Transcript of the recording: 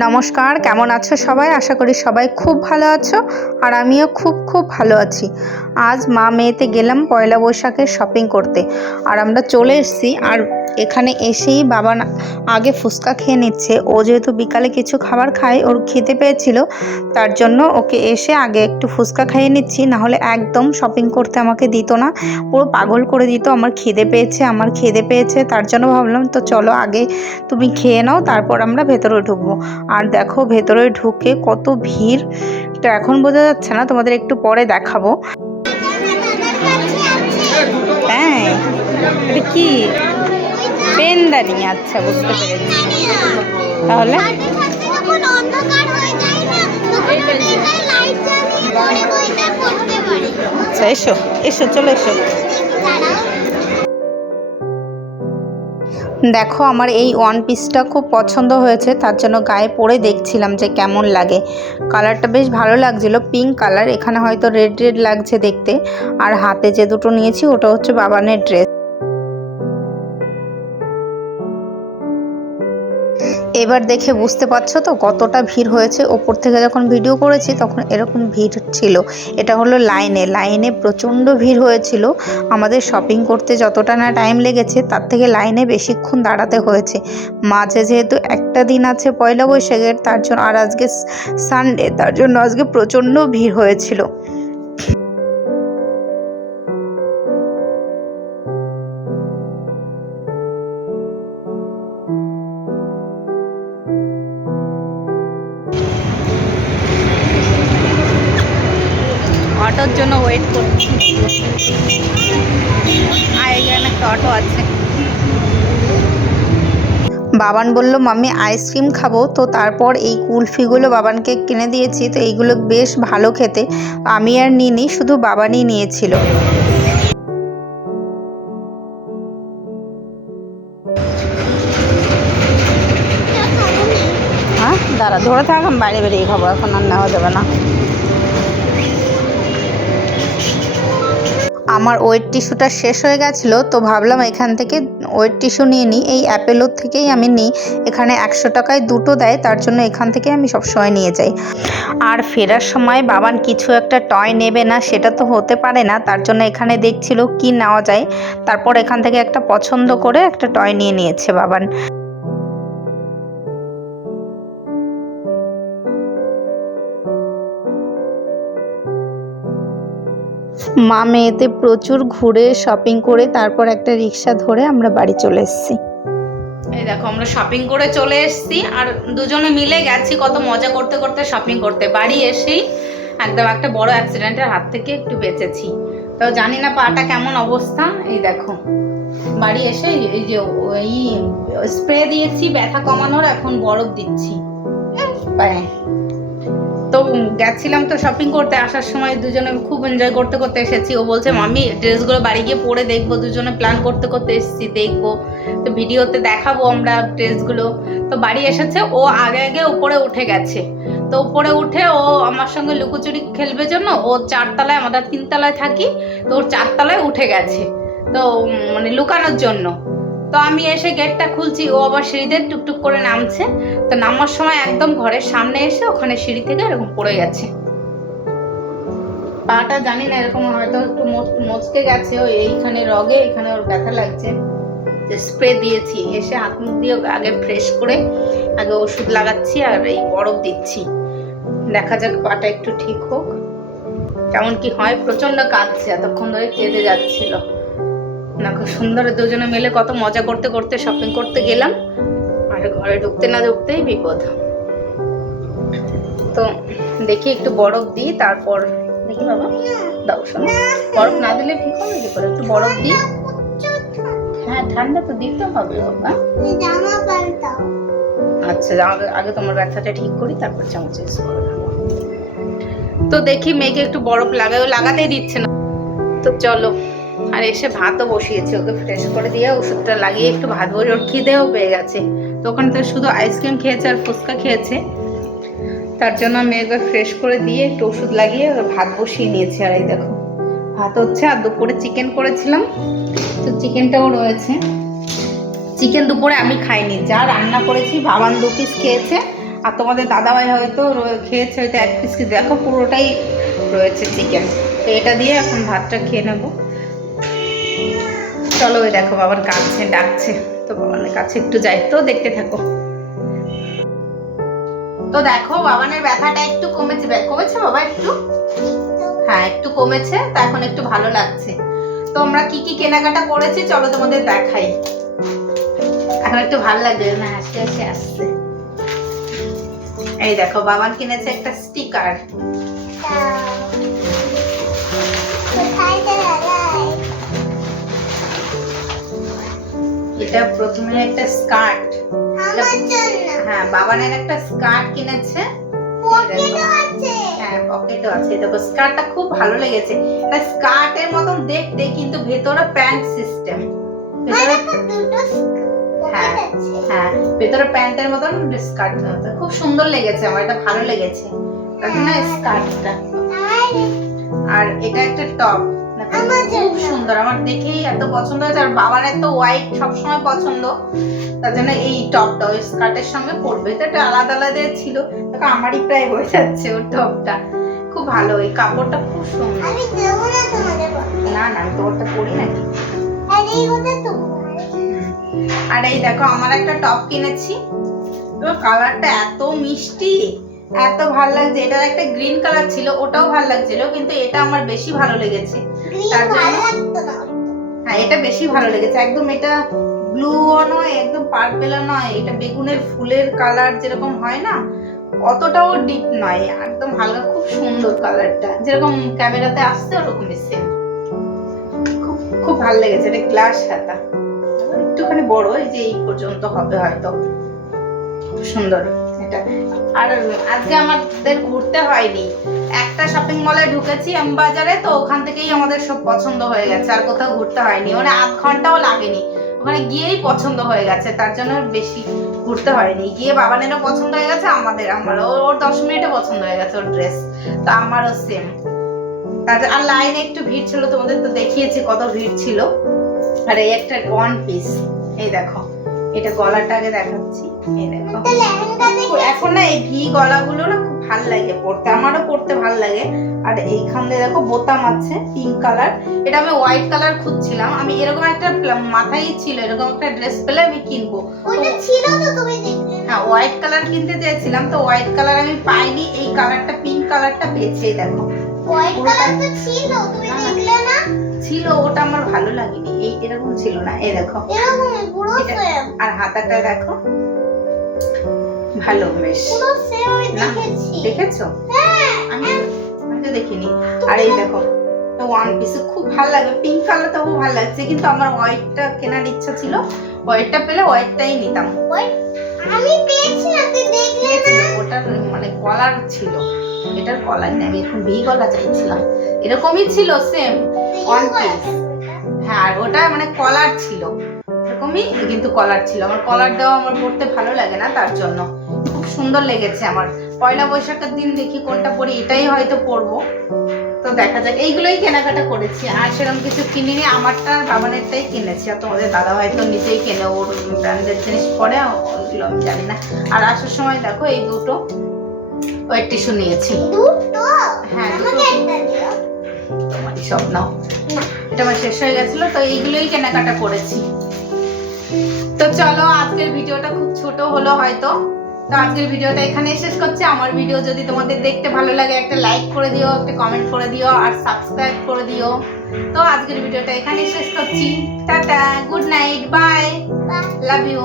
নমস্কার, কেমন আছো সবাই? আশা করি সবাই খুব ভালো আছো আর আমিও খুব খুব ভালো আছি। আজ মা মেয়েতে গেলাম পয়লা বৈশাখের শপিং করতে আর আমরা চলে এসেছি আর এখানে এসেই বাবা আগে ফুচকা খেয়ে নিচ্ছে। ও যেহেতু বিকালে কিছু খাবার খায়, ওর খেতে পেয়েছিল, তার জন্য ওকে এসে আগে একটু ফুচকা খাইয়ে নিচ্ছি। নাহলে একদম শপিং করতে আমাকে দিত না, পুরো পাগল করে দিত। আমার খিদে পেয়েছে, আমার খিদে পেয়েছে, তার জন্য ভাবলাম, তো চলো আগে তুমি খেয়ে নাও, তারপর আমরা ভেতরে ঢুকবো। আর দেখো ভেতরে ঢুকে কত ভিড়। তো এখন বোঝা যাচ্ছে না, তোমাদের একটু পরে দেখাবো। হ্যাঁ এটা কি? পেনদানি আচ্ছা বুঝতে পেরেছি। তাহলে? আচ্ছা এসো এসো, চলে এসো। দেখো, আমার এই ওয়ান পিসটা খুব পছন্দ হয়েছে, তার জন্য গায়ে পরে দেখছিলাম যে কেমন লাগে। কালারটা বেশ ভালো লাগছিল পিঙ্ক কালার এখানে হয়তো রেড রেড লাগছে দেখতে। আর হাতে যে দুটো নিয়েছি, ওটা হচ্ছে বাবানের ড্রেস এবার দেখে বুঝতে পারছ তো কতটা ভিড় হয়েছে। ওপর থেকে যখন ভিডিও করেছি তখন এরকম ভিড় ছিল। এটা হলো লাইনে লাইনে প্রচণ্ড ভিড় হয়েছিল। আমাদের শপিং করতে যতটা না টাইম লেগেছে, তার থেকে লাইনে বেশিক্ষণ দাঁড়াতে হয়েছে। মাঝে যেহেতু একটা দিন আছে পয়লা বৈশাখের, তার জন্য আর আজকে সানডে তার জন্য আজকে প্রচণ্ড ভিড় হয়েছিল। জন্য ওয়েট করছি। আর এখানে একটা অটো আছে। বাবান বলল মাম্মি আইসক্রিম খাব। তো তারপর এই কুলফিগুলো বাবানকে কিনে দিয়েছি। তো এইগুলো বেশ ভালো খেতে। আমি আর নিইনি শুধু বাবানই নিয়েছিল। হ্যাঁ দাঁড়া ধরে থাক আমি বাইরে বেরিয়ে খাব। এখন আর নেওয়া যাবে না। আমার ওয়েট টিস্যুটা শেষ হয়ে গেছিল, তো ভাবলাম এখান থেকে ওয়েট টিস্যু নিয়ে নিই। এই অ্যাপেলোর থেকেই আমি নিই। এখানে একশো টাকায় দুটো দেয়, তার জন্য এখান থেকে আমি সবসময় নিয়ে যাই। আর ফেরার সময় বাবান কিছু একটা টয় নেবে না, সেটা তো হতে পারে না। তার জন্য এখানে দেখছিল কি নেওয়া যায়। তারপর এখান থেকে একটা পছন্দ করে একটা টয় নিয়ে নিয়েছে বাবান। মা মেয়েতে প্রচুর ঘুরে শপিং করে তারপর একটা রিক্সা ধরে আমরা বাড়ি চলে এসেছি। এই দেখো, আমরা শপিং করে চলে এসেছি আর দুজনে মিলে গেছি কত মজা করতে করতে শপিং করতে। বাড়ি এসেই একদম একটা বড় অ্যাক্সিডেন্টের হাত থেকে একটু বেঁচেছি। তো জানি না পাটা কেমন অবস্থা, এই দেখো। বাড়ি এসে এই যে ওই স্প্রে দিয়েছি, ব্যথা কমানোর, এখন বরফ দিচ্ছি। পায়ে তো গেছিলাম তো শপিং করতে আসার সময় দুজনে খুব এনজয় করতে করতে এসেছি। ও বলছে মামি ড্রেসগুলো বাড়ি গিয়ে পরে দেখব দুজনে প্ল্যান করতে করতে এসেছি দেখব। তো ভিডিওতে দেখাবো আমরা ড্রেসগুলো। তো বাড়ি এসেছে ও আগে আগে উপরে উঠে গেছে। তো উপরে উঠে ও আমার সঙ্গে লুকোচুরি খেলবে জন্য ও চারতলায় আমরা তিনতলায় থাকি তো ওর চারতলায় উঠে গেছে। তো মানে লুকানোর জন্য। তো আমি এসে গেটটা খুলছি ও আবার সিঁড়িতে টুকটুক করে নামছে। তো নামার সময় একদম ঘরের সামনে এসে ওখানে সিঁড়ি থেকে এরকম পড়ে গেছে। পাটা জানি না, এরকম হয়তো একটু মোচ- মচকে গেছে, ওই এইখানে রগে, এখানে ওর ব্যথা লাগছে। যে স্প্রে দিয়েছি, এসে হাত মুখ দিয়ে আগে ফ্রেশ করে, আগে ওষুধ লাগাচ্ছি আর এই বরফ দিচ্ছি। দেখা যাক পাটা একটু ঠিক হোক। কেমন কি হয় প্রচণ্ড কাঁদছে, এতক্ষণ ধরে কেঁদে যাচ্ছিল। না, খুব সুন্দর, দুজনে মিলে কত মজা করতে করতে শপিং করতে গেলাম। আর ঘরে ঢুকতে না ঢুকতেই বিপদ তো দেখি একটু বরফ দিই, তারপর দেখি বাবা, দাও শোনো। বরফ না দিলে ঠিক হবে কি করে একটু বরফ দিই। হ্যাঁ ঠান্ডা তো দিতে হবে বাবা। আচ্ছা আগে তোমার ব্যথাটা ঠিক করি, তারপর চামচ ইউজ করে তো দেখি মেয়েকে একটু বরফ লাগাও লাগাতেই দিচ্ছে না। তো চলো, আর এসে ভাতও বসিয়েছে, ওকে ফ্রেশ করে দিয়ে ওষুধটা লাগিয়ে একটু ভাত বসে ওর খিদেও পেয়ে গেছে। তো ওখানে তো শুধু আইসক্রিম খেয়েছে আর ফুচকা খেয়েছে। তার জন্য আমি একবার ফ্রেশ করে দিয়ে একটু ওষুধ লাগিয়ে ভাত বসিয়ে নিয়েছি আর এই দেখো, ভাত হচ্ছে আর দুপুরে চিকেন করেছিলাম। তো চিকেনটাও রয়েছে। চিকেন দুপুরে আমি খাইনি, যা রান্না করেছি, বাবান দু পিস খেয়েছে। আর তোমাদের দাদাভাই হয়তো খেয়েছে, হয়তো এক পিস কি দেখো পুরোটাই রয়েছে চিকেন তো এটা দিয়ে এখন ভাতটা খেয়ে নেব। চলো ওই দেখো বাবার কাছে ডাকছে। তো বাবানের কাছে একটু যাই তো, দেখতে থাকো। তো দেখো, বাবানের ব্যথাটা একটু কমেছে। কমেছে বাবা একটু? হ্যাঁ একটু কমেছে, তো এখন একটু ভালো লাগছে। তো আমরা কি কি কেনাকাটা করেছি চলো তোমাদের দেখাই। এখন একটু ভালো লাগবে, না হাসতে হাসতে আসছে এই দেখো, বাবান কিনেছে একটা স্টিকার। এটা প্রথমে একটা স্কার্ট। হ্যাঁ বাবানের একটা স্কার্ট কিনেছে। পকেটও আছে। হ্যাঁ পকেটও আছে। দেখো স্কার্টটা খুব ভালো লেগেছে। এটা স্কার্টের মতন দেখতে কিন্তু ভেতরে প্যান্ট সিস্টেম। মানে হ্যাঁ। হ্যাঁ ভেতরে প্যান্টের মতন স্কার্ট খুব সুন্দর লেগেছে আমার এটা ভালো লেগেছে। তার স্কার্টটা? আর এটা একটা টপ। খুব। সুন্দর আমার দেখেই এত পছন্দ হয়েছে আর বাবার এত হোয়াইট সবসময় পছন্দ। তার জন্য এই টপটা ওই স্কার্টের সঙ্গে পরবে। তো এটা আলাদা আলাদা ছিল। দেখো আমারই প্রায় হয়ে যাচ্ছে ওর টপটা। খুব ভালো এই কাপড়টা খুব সুন্দর। আমি না না আমি তো ওটা পরি নাকি? আর এই দেখো আমার একটা টপ কিনেছি। কালারটা এত মিষ্টি এত ভালো লাগছে। এটার একটা গ্রিন কালার ছিল ওটাও ভালো লাগছিল কিন্তু এটা আমার বেশি ভালো লেগেছে। তার জন্য- হ্যাঁ এটা বেশি ভালো লেগেছে। একদম এটা ব্লুও নয় একদম পার্পেলও নয়। এটা বেগুনের ফুলের কালার যেরকম হয় না অতটাও ডিপ নয়। একদম হালকা খুব সুন্দর কালারটা যেরকম ক্যামেরাতে আসছে ওরকমই সেম খুব খুব ভালো লেগেছে। এটা গ্লাস হাতা। একটুখানি বড় এই যে এই পর্যন্ত হবে হয়তো। খুব সুন্দর। আর আজকে আমাদের ঘুরতে হয়নি। একটা শপিং মলে ঢুকেছি বাজারে তো ওখান থেকেই আমাদের সব পছন্দ হয়ে গেছে। আর কোথাও ঘুরতে হয়নি। মানে আধ ঘন্টাও লাগেনি। ওখানে গিয়েই পছন্দ হয়ে গেছে। তার জন্য বেশি ঘুরতে হয়নি। গিয়ে বাবানেরও পছন্দ হয়ে গেছে, আমাদের আমারও ওর দশ মিনিটে পছন্দ হয়ে গেছে ওর ড্রেস তো আমারও সেম তার আর লাইনে একটু ভিড় ছিল তোমাদের তো দেখিয়েছি কত ভিড় ছিল। আর এই একটা ওয়ান পিস এই দেখো। এটা গলাটাকে দেখাচ্ছি। এখন না এই ভি গলাগুলো না খুব ভালো লাগে পড়তে। আমারও পড়তে ভালো লাগে। আর এইখানে দেখো বোতাম আছে পিঙ্ক কালার এটা আমি হোয়াইট কালার খুঁজছিলাম। আমি এরকম একটা মাথায় ছিল এরকম একটা ড্রেস পেলে আমি কিনবো। ছিল তো তুমি হ্যাঁ হোয়াইট কালার কিনতে চেয়েছিলাম। তো হোয়াইট কালার আমি পাইনি। এই কালারটা পিঙ্ক কালারটা পেয়েছি দেখো। হোয়াইট কালার তো ছিল তুমি না। দেখলে না? ছিল ওটা আমার ভালো লাগেনি। এই এরকম ছিল না। এই দেখো। আর হাতাটা দেখো। ভালো বেশ। দেখেছ। হ্যাঁ আমি তো দেখিনি। আর এই দেখো ওয়ান পিস খুব ভালো লাগে। পিঙ্ক কালার তো ভালো লাগছে কিন্তু আমার হোয়াইটটা কেনার ইচ্ছা ছিল। হোয়াইটটা পেলে হোয়াইটটাই নিতাম। আমি পেয়েছি না তুই দেখলে না? ওটার মানে কলার ছিল। এটার কলার নেই আমি এখন ভি গলা চাইছিলাম। এরকমই ছিল সেম হ্যাঁ আর ওটা মানে কলার ছিল। এরকমই কিন্তু কলার ছিল। আমার কলার দেওয়া আমার পড়তে ভালো লাগে না তার জন্য। খুব সুন্দর লেগেছে আমার। পয়লা বৈশাখের দিন দেখি কোনটা পরি এটাই হয়তো পরবো। তো দেখা যাক এইগুলোই কেনাকাটা করেছি। আর সেরকম কিছু কিনিনি আমারটা আর বাবানেরটাই কিনেছি। আর তোমাদের দাদা হয়তো নিজেই কেনে ওর ব্র্যান্ডের জিনিস পরে ওইগুলো আমি জানি না। আর আসার সময় দেখো এই দুটো ওয়েট টিস্যু নিয়েছি। দুটো? হ্যাঁ, সব নাও। এটা আমার শেষ হয়ে গেছিল তো এইগুলোই কেনাকাটা করেছি। তো চলো আজকের ভিডিওটা খুব ছোট হলো হয়তো। তো আজকের ভিডিওটা এখানে শেষ করছি। আমার ভিডিও যদি তোমাদের দেখতে ভালো লাগে একটা লাইক করে দিও একটা কমেন্ট করে দিও আর সাবস্ক্রাইব করে দিও। তো আজকের ভিডিওটা এখানে শেষ করছি। Tata good night bye bye love you